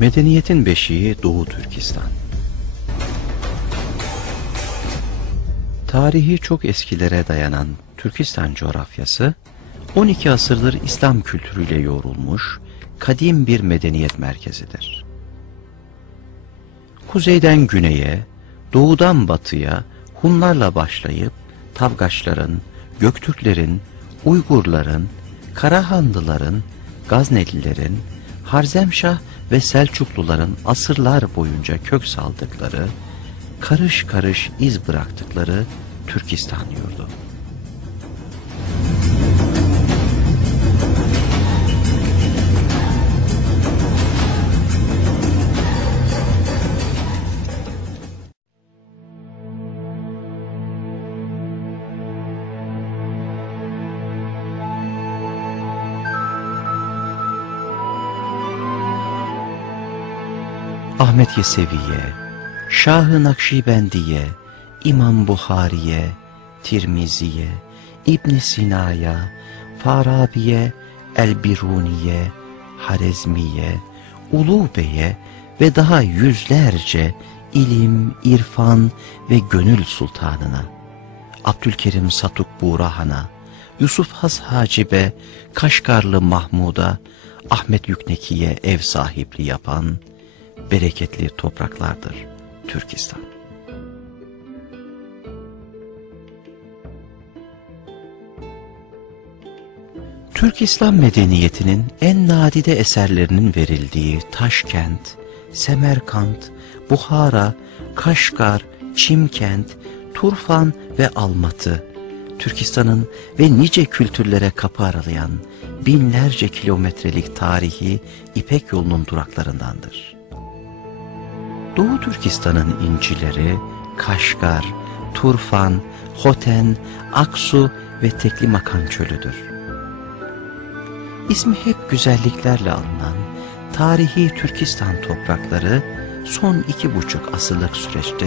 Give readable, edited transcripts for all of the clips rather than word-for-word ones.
Medeniyetin beşiği Doğu Türkistan. Tarihi çok eskilere dayanan Türkistan coğrafyası, 12 asırdır İslam kültürüyle yoğrulmuş, kadim bir medeniyet merkezidir. Kuzeyden güneye, doğudan batıya Hunlarla başlayıp Tavgaçların, Göktürklerin, Uygurların, Karahanlıların, Gaznelilerin, Harzemşah ve Selçukluların asırlar boyunca kök saldıkları, karış karış iz bıraktıkları Türkistan yurdu. Ahmet Yesevi'ye, Şah-ı Nakşibendi'ye, İmam Buhari'ye, Tirmizi'ye, İbn Sina'ya, Farabi'ye, El-Biruni'ye, Harezmi'ye, Ulu Bey'e ve daha yüzlerce ilim, irfan ve gönül sultanına, Abdülkerim Satuk Burahan'a, Yusuf Has Hacibe, Kaşgarlı Mahmud'a, Ahmet Yükneki'ye ev sahipliği yapan bereketli topraklardır Türkistan. Türk İslam medeniyetinin en nadide eserlerinin verildiği Taşkent, Semerkant, Buhara, Kaşgar, Çimkent, Turfan ve Almatı, Türkistan'ın ve nice kültürlere kapı aralayan binlerce kilometrelik tarihi İpek yolunun duraklarındandır. Doğu Türkistan'ın incileri Kaşgar, Turfan, Hoten, Aksu ve Teklimakan çölüdür. İsmi hep güzelliklerle alınan tarihi Türkistan toprakları son 2,5 asırlık süreçte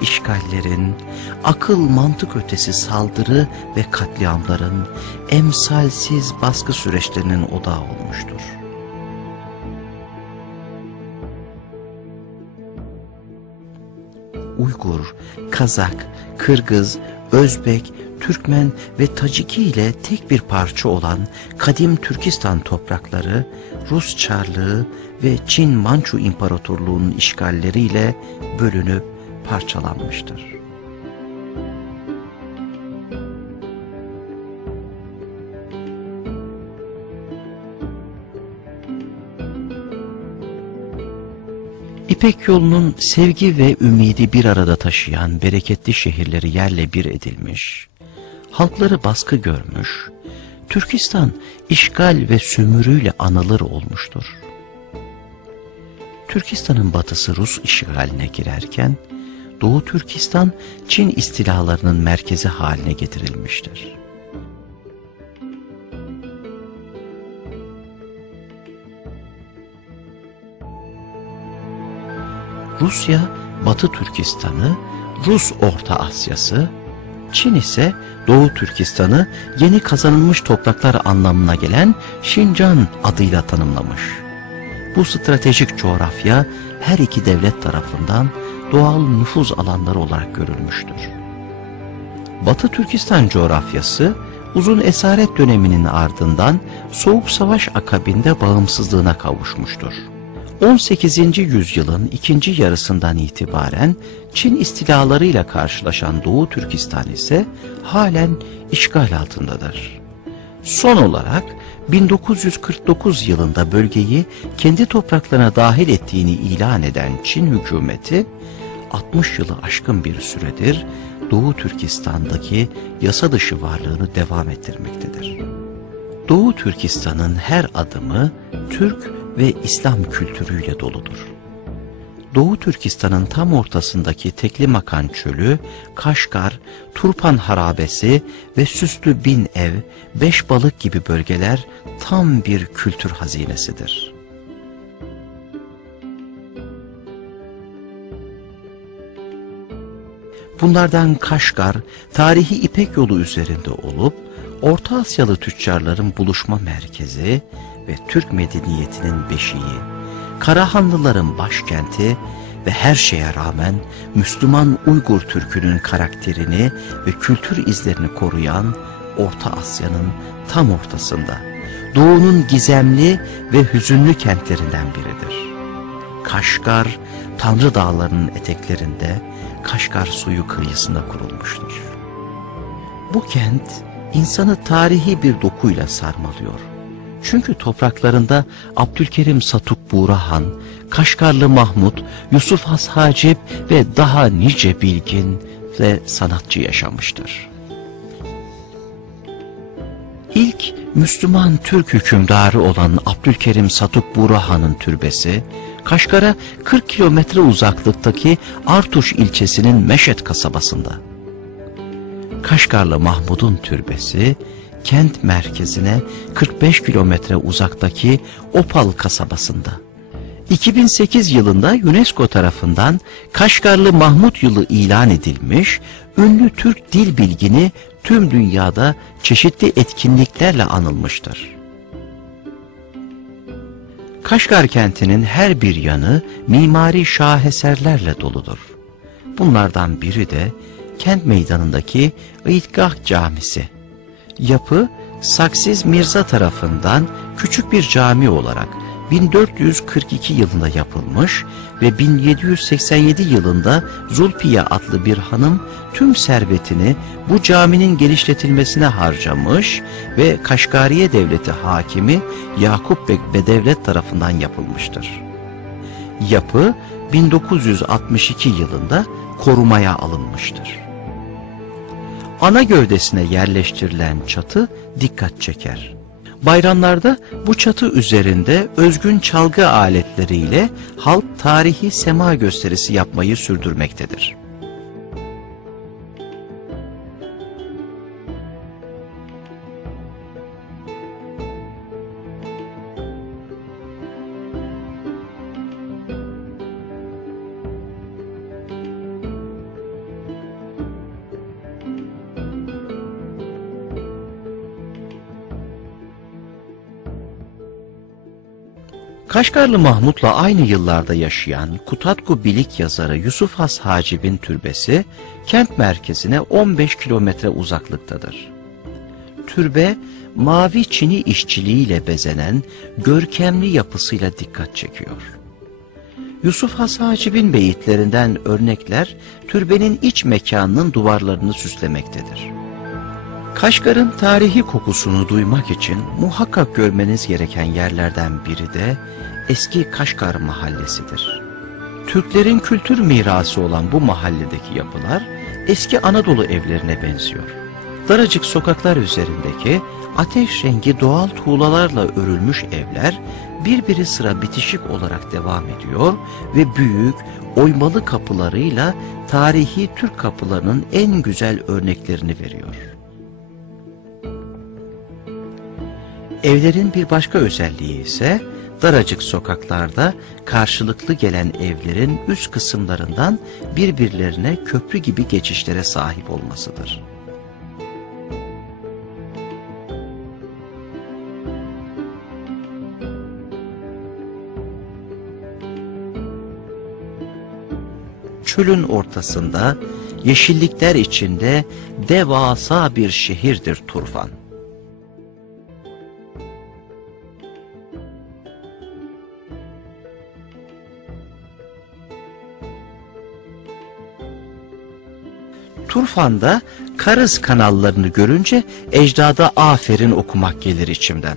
işgallerin, akıl mantık ötesi saldırı ve katliamların emsalsiz baskı süreçlerinin odağı olmuştur. Uygur, Kazak, Kırgız, Özbek, Türkmen ve Taciki ile tek bir parça olan kadim Türkistan toprakları Rus Çarlığı ve Çin-Mançu İmparatorluğu'nun işgalleriyle bölünüp parçalanmıştır. İpek yolunun sevgi ve ümidi bir arada taşıyan bereketli şehirleri yerle bir edilmiş, halkları baskı görmüş, Türkistan işgal ve sömürüyle anılır olmuştur. Türkistan'ın batısı Rus işgaline girerken, Doğu Türkistan Çin istilalarının merkezi haline getirilmiştir. Rusya, Batı Türkistan'ı, Rus Orta Asya'sı, Çin ise Doğu Türkistan'ı yeni kazanılmış topraklar anlamına gelen Şincan adıyla tanımlamış. Bu stratejik coğrafya her iki devlet tarafından doğal nüfuz alanları olarak görülmüştür. Batı Türkistan coğrafyası uzun esaret döneminin ardından Soğuk Savaş akabinde bağımsızlığına kavuşmuştur. 18. yüzyılın ikinci yarısından itibaren Çin istilalarıyla karşılaşan Doğu Türkistan ise halen işgal altındadır. Son olarak 1949 yılında bölgeyi kendi topraklarına dahil ettiğini ilan eden Çin hükümeti 60 yılı aşkın bir süredir Doğu Türkistan'daki yasa dışı varlığını devam ettirmektedir. Doğu Türkistan'ın her adımı Türk ve İslam kültürüyle doludur. Doğu Türkistan'ın tam ortasındaki Teklimakan çölü, Kaşgar, Turpan harabesi ve Süslü Bin Ev, Beşbalık gibi bölgeler tam bir kültür hazinesidir. Bunlardan Kaşgar, tarihi İpek yolu üzerinde olup, Orta Asyalı tüccarların buluşma merkezi ve Türk medeniyetinin beşiği, Karahanlıların başkenti ve her şeye rağmen Müslüman Uygur Türk'ünün karakterini ve kültür izlerini koruyan Orta Asya'nın tam ortasında, Doğu'nun gizemli ve hüzünlü kentlerinden biridir. Kaşgar, Tanrı Dağları'nın eteklerinde, Kaşgar suyu kıyısında kurulmuştur. Bu kent, insanı tarihi bir dokuyla sarmalıyor. Çünkü topraklarında Abdülkerim Satuk Buğrahan, Kaşgarlı Mahmud, Yusuf Has Hacip ve daha nice bilgin ve sanatçı yaşamıştır. İlk Müslüman Türk hükümdarı olan Abdülkerim Satuk Buğrahan'ın türbesi, Kaşgar'a 40 kilometre uzaklıktaki Artuş ilçesinin Meşet kasabasında. Kaşgarlı Mahmud'un türbesi, kent merkezine 45 kilometre uzaktaki Opal kasabasında. 2008 yılında UNESCO tarafından Kaşgarlı Mahmud Yılı ilan edilmiş, ünlü Türk dil bilgini tüm dünyada çeşitli etkinliklerle anılmıştır. Kaşgar kentinin her bir yanı mimari şaheserlerle doludur. Bunlardan biri de kent meydanındaki İdgah Camisi. Yapı, Saksiz Mirza tarafından küçük bir cami olarak 1442 yılında yapılmış ve 1787 yılında Zulfiye adlı bir hanım tüm servetini bu caminin genişletilmesine harcamış ve Kaşgariye Devleti hakimi Yakup Bek Bedevlet tarafından yapılmıştır. Yapı 1962 yılında korumaya alınmıştır. Ana gövdesine yerleştirilen çatı dikkat çeker. Bayramlarda bu çatı üzerinde özgün çalgı aletleriyle halk tarihi sema gösterisi yapmayı sürdürmektedir. Kaşgarlı Mahmud'la aynı yıllarda yaşayan Kutatku Bilik yazarı Yusuf Has Hacip'in türbesi kent merkezine 15 kilometre uzaklıktadır. Türbe mavi çini işçiliğiyle bezenen görkemli yapısıyla dikkat çekiyor. Yusuf Has Hacip'in beyitlerinden örnekler türbenin iç mekanının duvarlarını süslemektedir. Kaşgar'ın tarihi kokusunu duymak için muhakkak görmeniz gereken yerlerden biri de eski Kaşgar Mahallesi'dir. Türklerin kültür mirası olan bu mahalledeki yapılar eski Anadolu evlerine benziyor. Daracık sokaklar üzerindeki ateş rengi doğal tuğlalarla örülmüş evler birbiri sıra bitişik olarak devam ediyor ve büyük oymalı kapılarıyla tarihi Türk kapılarının en güzel örneklerini veriyor. Evlerin bir başka özelliği ise daracık sokaklarda karşılıklı gelen evlerin üst kısımlarından birbirlerine köprü gibi geçişlere sahip olmasıdır. Çölün ortasında, yeşillikler içinde devasa bir şehirdir Turfan. Turfan'da Karız kanallarını görünce ecdada aferin okumak gelir içimden.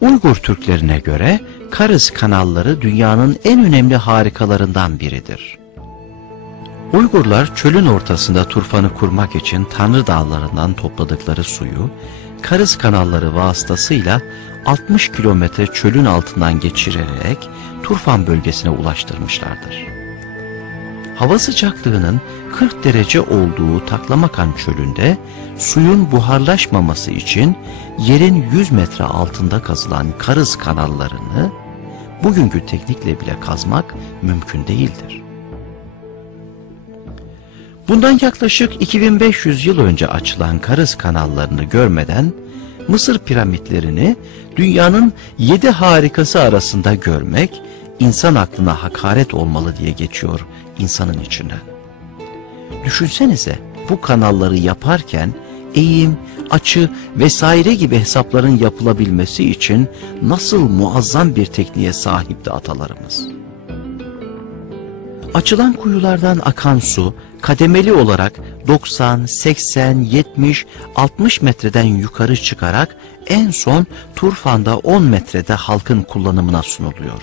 Uygur Türklerine göre Karız kanalları dünyanın en önemli harikalarından biridir. Uygurlar çölün ortasında Turfan'ı kurmak için Tanrı Dağları'ndan topladıkları suyu Karız kanalları vasıtasıyla 60 kilometre çölün altından geçirerek Turfan bölgesine ulaştırmışlardır. Hava sıcaklığının 40 derece olduğu Taklamakan çölünde suyun buharlaşmaması için yerin 100 metre altında kazılan Karız kanallarını bugünkü teknikle bile kazmak mümkün değildir. Bundan yaklaşık 2500 yıl önce açılan Karız kanallarını görmeden Mısır piramitlerini dünyanın 7 harikası arasında görmek insan aklına hakaret olmalı diye geçiyor insanın içinden. Düşünsenize, bu kanalları yaparken eğim, açı vesaire gibi hesapların yapılabilmesi için nasıl muazzam bir tekniğe sahipti atalarımız. Açılan kuyulardan akan su kademeli olarak 90, 80, 70, 60 metreden yukarı çıkarak en son Turfan'da 10 metrede halkın kullanımına sunuluyor.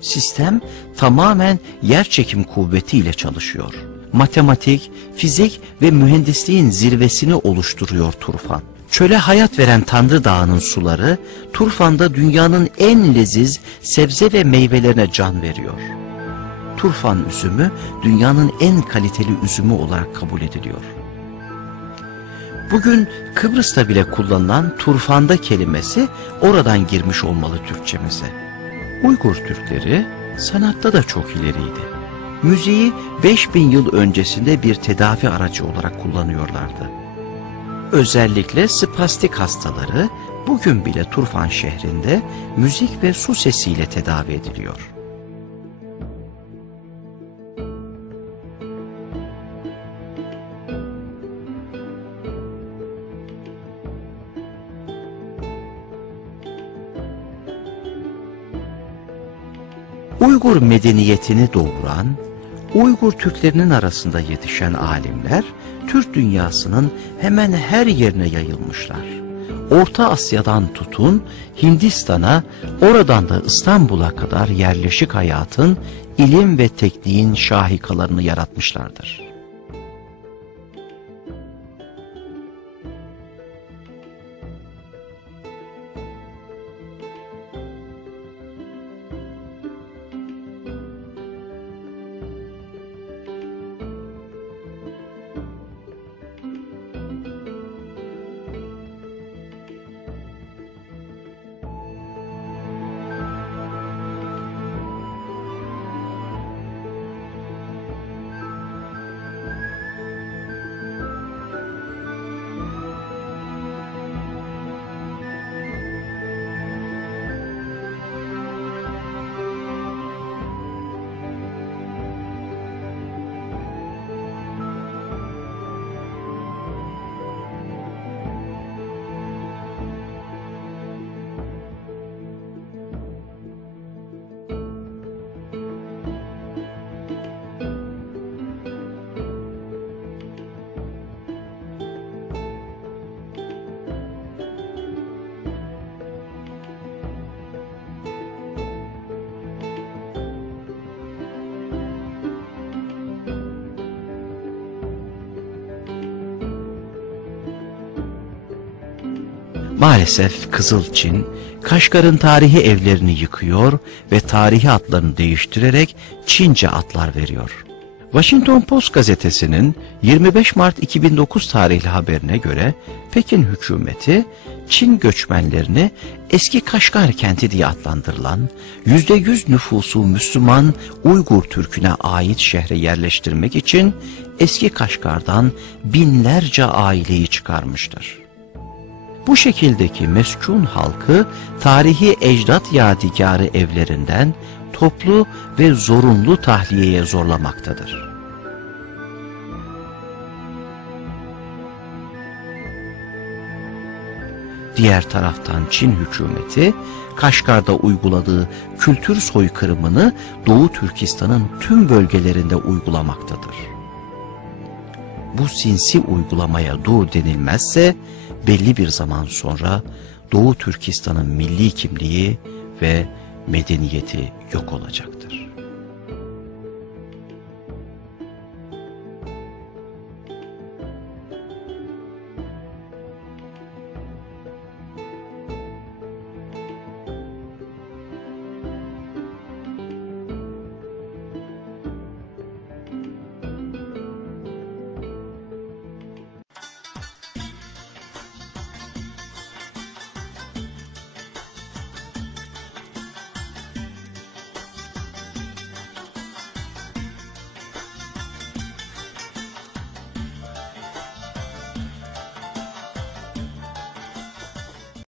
Sistem tamamen yerçekim kuvvetiyle çalışıyor. Matematik, fizik ve mühendisliğin zirvesini oluşturuyor Turfan. Çöle hayat veren Tanrı Dağı'nın suları Turfan'da dünyanın en leziz sebze ve meyvelerine can veriyor. Turfan üzümü dünyanın en kaliteli üzümü olarak kabul ediliyor. Bugün Kıbrıs'ta bile kullanılan Turfan'da kelimesi oradan girmiş olmalı Türkçemize. Uygur Türkleri sanatta da çok ileriydi. Müziği 5000 yıl öncesinde bir tedavi aracı olarak kullanıyorlardı. Özellikle spastik hastaları bugün bile Turfan şehrinde müzik ve su sesiyle tedavi ediliyor. Uygur medeniyetini doğuran, Uygur Türklerinin arasında yetişen alimler, Türk dünyasının hemen her yerine yayılmışlar. Orta Asya'dan tutun, Hindistan'a, oradan da İstanbul'a kadar yerleşik hayatın, ilim ve tekniğin şahikalarını yaratmışlardır. Maalesef Kızıl Çin, Kaşgar'ın tarihi evlerini yıkıyor ve tarihi adlarını değiştirerek Çince adlar veriyor. Washington Post gazetesinin 25 Mart 2009 tarihli haberine göre Pekin hükümeti Çin göçmenlerini eski Kaşgar kenti diye adlandırılan %100 nüfusu Müslüman Uygur Türk'üne ait şehre yerleştirmek için eski Kaşgar'dan binlerce aileyi çıkarmıştır. Bu şekildeki meskun halkı tarihi ecdat yadigarı evlerinden toplu ve zorunlu tahliyeye zorlamaktadır. Diğer taraftan Çin hükümeti Kaşgar'da uyguladığı kültür soykırımını Doğu Türkistan'ın tüm bölgelerinde uygulamaktadır. Bu sinsi uygulamaya dur denilmezse belli bir zaman sonra Doğu Türkistan'ın milli kimliği ve medeniyeti yok olacaktır.